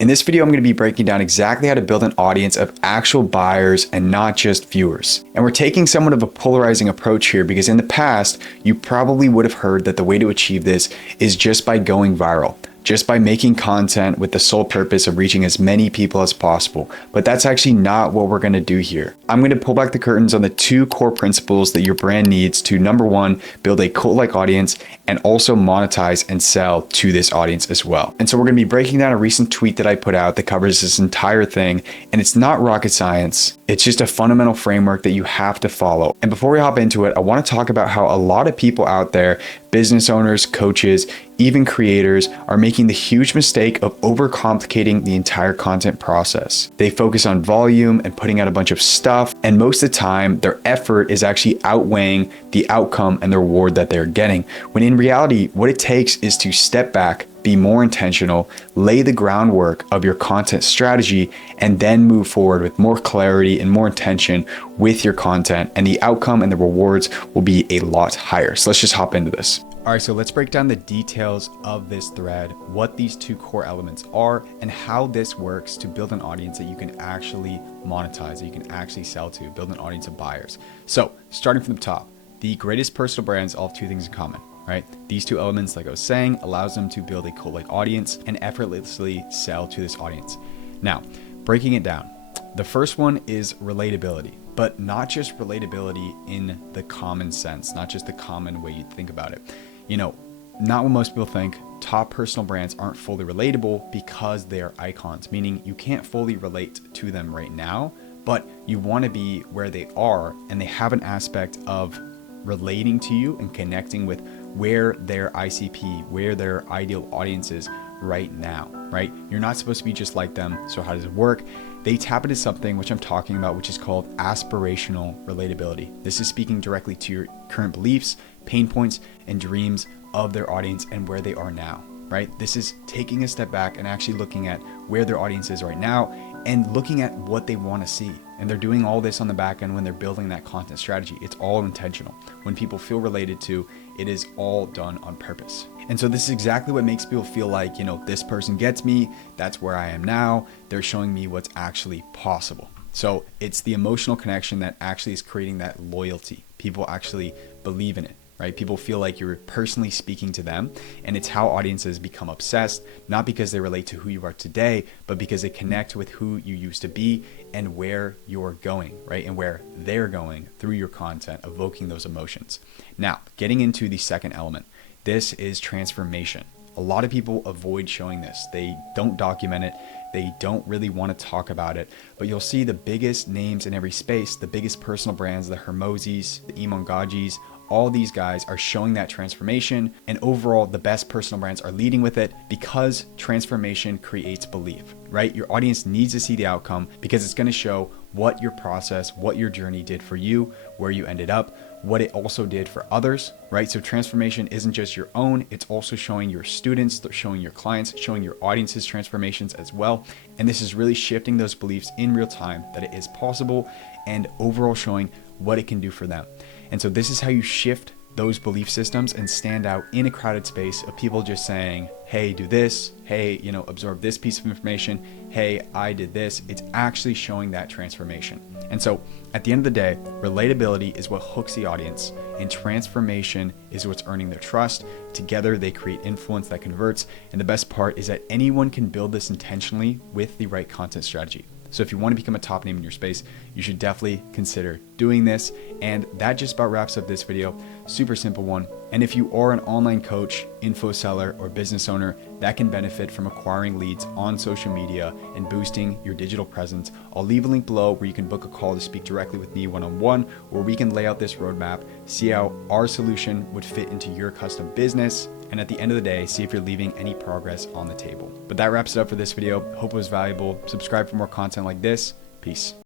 In this video, I'm going to be breaking down exactly how to build an audience of actual buyers and not just viewers. And we're taking somewhat of a polarizing approach here because in the past, you probably would have heard that the way to achieve this is just by going viral, just by making content with the sole purpose of reaching as many people as possible. But that's actually not what we're going to do here. I'm going to pull back the curtains on the two core principles that your brand needs to, number one, build a cult-like audience and also monetize and sell to this audience as well. And so we're going to be breaking down a recent tweet that I put out that covers this entire thing. And it's not rocket science. It's just a fundamental framework that you have to follow. And before we hop into it, I want to talk about how a lot of people out there, business owners, coaches, even creators, are making the huge mistake of overcomplicating the entire content process. They focus on volume and putting out a bunch of stuff, and most of the time their effort is actually outweighing the outcome and the reward that they're getting. When in reality, what it takes is to step back, be more intentional, lay the groundwork of your content strategy, and then move forward with more clarity and more intention with your content, and the outcome and the rewards will be a lot higher. So let's just hop into this. All right, so let's break down the details of this thread, what these two core elements are, and how this works to build an audience that you can actually monetize, that you can actually sell to, build an audience of buyers. So starting from the top, the greatest personal brands all have two things in common, right? These two elements, like I was saying, allows them to build a cult-like audience and effortlessly sell to this audience. Now, breaking it down, the first one is relatability, but not just relatability in the common sense, not just the common way you think about it. You know, not what most people think. Top personal brands aren't fully relatable because they are icons, meaning you can't fully relate to them right now, but you want to be where they are, and they have an aspect of relating to you and connecting with where their ICP, where their ideal audience is right now, right? You're not supposed to be just like them. So how does it work? They tap into something which I'm talking about, which is called aspirational relatability. This is speaking directly to your current beliefs, pain points, and dreams of their audience and where they are now, right? This is taking a step back and actually looking at where their audience is right now and looking at what they want to see. And they're doing all this on the back end when they're building that content strategy. It's all intentional. When people feel related to, it is all done on purpose. And so this is exactly what makes people feel like, you know, this person gets me, that's where I am now. They're showing me what's actually possible. So it's the emotional connection that actually is creating that loyalty. People actually believe in it, right? People feel like you're personally speaking to them, and it's how audiences become obsessed, not because they relate to who you are today, but because they connect with who you used to be and where you're going, right? And where they're going through your content, evoking those emotions. Now, getting into the second element, this is transformation. A lot of people avoid showing this. They don't document it. They don't really want to talk about it, but you'll see the biggest names in every space, the biggest personal brands, the Hermosis, the Imongajis, all these guys are showing that transformation, and overall the best personal brands are leading with it because transformation creates belief, right? Your audience needs to see the outcome because it's going to show what your process, what your journey did for you, where you ended up, what it also did for others, right? So transformation isn't just your own, it's also showing your students, showing your clients, showing your audience's transformations as well. And this is really shifting those beliefs in real time that it is possible and overall showing what it can do for them. And so this is how you shift those belief systems and stand out in a crowded space of people just saying, hey, do this, hey, you know, absorb this piece of information, hey, I did this. It's actually showing that transformation. And so at the end of the day, relatability is what hooks the audience, and transformation is what's earning their trust. Together, they create influence that converts. And the best part is that anyone can build this intentionally with the right content strategy. So if you want to become a top name in your space, you should definitely consider doing this. And that just about wraps up this video. Super simple one. And if you are an online coach, info seller, or business owner that can benefit from acquiring leads on social media and boosting your digital presence, I'll leave a link below where you can book a call to speak directly with me one-on-one, where we can lay out this roadmap, see how our solution would fit into your custom business, and at the end of the day, see if you're leaving any progress on the table. But that wraps it up for this video. Hope it was valuable. Subscribe for more content like this. Peace.